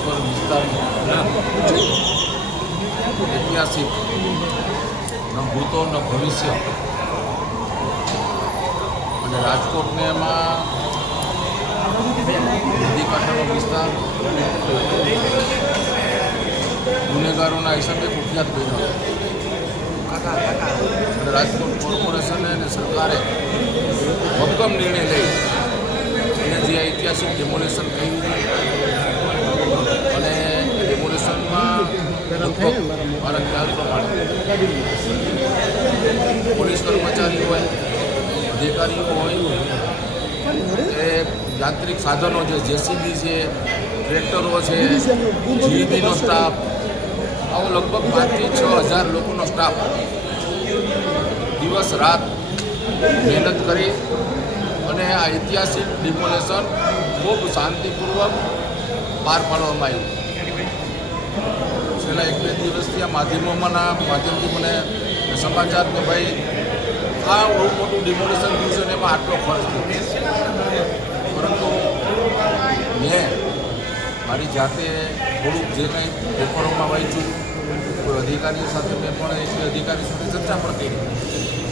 અંકલેશ્વર વિસ્તારમાં ઐતિહાસિક ન ભૂતો ન ભવિષ્ય અને રાજકોટને એમાં નદીકાંઠાનો વિસ્તાર ગુનેગારોના હિસાબે કુખ્યાત બન્યો અને રાજકોટ કોર્પોરેશને અને સરકારે ભક્કમ નિર્ણય લઈ અને જે ઐતિહાસિક ડેમોલેશન કર્યું અને ડેમોલેશનમાં મારા ખ્યાલ પ્રમાણે પોલીસ કર્મચારીઓ હોય અધિકારીઓ હોય એ યાંત્રિક સાધનો છે જેસીબી છે ટ્રેક્ટરો છે જીઈબીનો સ્ટાફ આવો લગભગ 5,000 થી 6,000 લોકોનો સ્ટાફ દિવસ રાત મહેનત કરી અને આ ઐતિહાસિક ડિમોલેશન ખૂબ શાંતિપૂર્વક પાર પાડવામાં આવ્યું. છેલ્લા 1-2 દિવસથી આ માધ્યમથી મને સમાચાર કે ભાઈ આ બહુ મોટું ડિમોલેશન થયું છે ને એમાં આટલો ખર્ચ થયો, પરંતુ મેં મારી જાતે થોડુંક જે કંઈ પેપરોમાં વાંચ્યું, કોઈ અધિકારીઓ સાથે મેં પણ એક અધિકારી સાથે ચર્ચા પણ કરી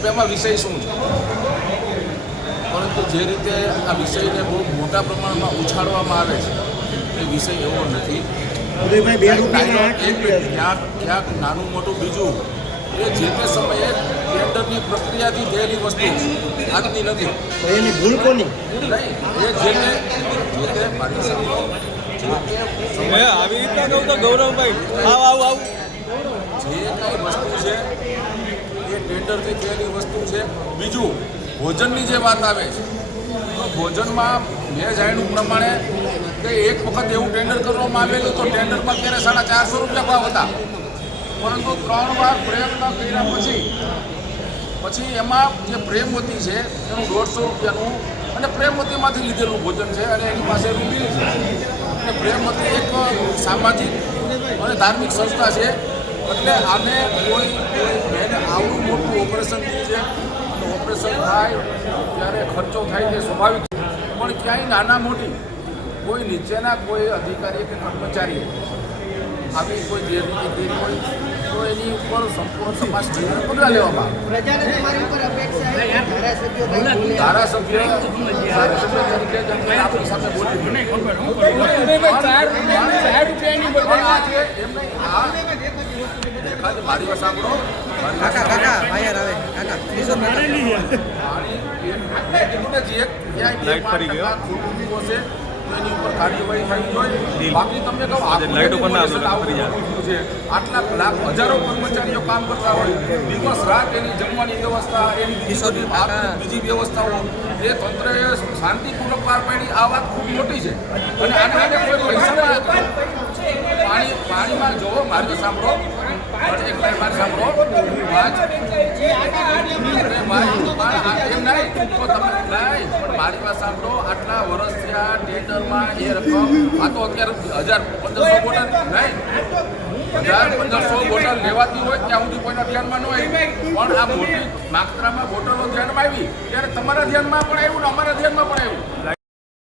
કે એમાં વિષય શું છે, પરંતુ જે રીતે આ વિષયને બહુ મોટા પ્રમાણમાં ઉછાળવામાં આવે છે એ વિષય એવો નથી. ક્યાંક નાનું મોટું બીજું એ જે તે સમયે ટેન્ડરની પ્રક્રિયાથી થયેલી વસ્તુ આજની નથી. એની ભૂલ કોની નહીં, એ જે તે મારી સામે આવી રીતના કહું તો ગૌરવભાઈ આવ જે કાંઈ વસ્તુ છે એ ટેન્ડરથી થયેલી વસ્તુ છે. બીજું ભોજનની જે વાત આવે છે તો ભોજનમાં મેં જાણ્યું પ્રમાણે કે એક વખત એવું ટેન્ડર કરવામાં આવેલું તો ટેન્ડરમાં ત્યારે 450 રૂપિયા ભાવ હતા, પરંતુ 3 વાર પ્રયત્ન કર્યા પછી એમાં જે પ્રેમવતી છે એનું 150 રૂપિયાનું અને પ્રેમવતીમાંથી લીધેલું ભોજન છે અને એની પાસે બિલ છે. અને પ્રેમવતી એક સામાજિક અને ધાર્મિક સંસ્થા છે, એટલે આને કોઈ આવડું મોટું ઓપરેશન થયું છે અને ઓપરેશન થાય ત્યારે ખર્ચો થાય તે સ્વાભાવિક છે, પણ ક્યાંય નાના મોટી કોઈ નીચેના કોઈ અધિકારી કે કર્મચારીએ આવી કોઈ જે રીતે કરી હોય તો એની ઉપર સંપૂર્ણ તપાસ કરીને પગલાં લેવામાં આવે. ધારાસભ્ય તરીકે જેમને આપણી સામે બોલ્યું મારી વાત સાંભળો, એની ઉપર કાર્યવાહી થવી જોઈએ. બાકી તમને કહું આટલા લાખ હજારો કર્મચારીઓ કામ કરતા હોય, દિવસ રાત એની જમવાની વ્યવસ્થા, એની બીજી વ્યવસ્થાઓ એ તંત્રએ શાંતિપૂર્વક પાર પાડી. આ વાત ખૂબ મોટી છે અને આને કોઈ પૈસામાં પાણીમાં જોવો. મારી સાંભળો, મારી વાત સાંભળો, આટલા વર્ષ થયા ટેન્ડરમાં એ રકમ આ તો અત્યારે 1,000-1,500 બોટલ નહીં, 1,000-1,500 બોટલ લેવાતી હોય ત્યાં સુધી કોઈના ધ્યાનમાં ન આવી, પણ આ મોટી માત્રામાં બોટલો ધ્યાનમાં આવી ત્યારે તમારા ધ્યાનમાં પણ આવ્યું ને અમારા ધ્યાનમાં પણ આવ્યું.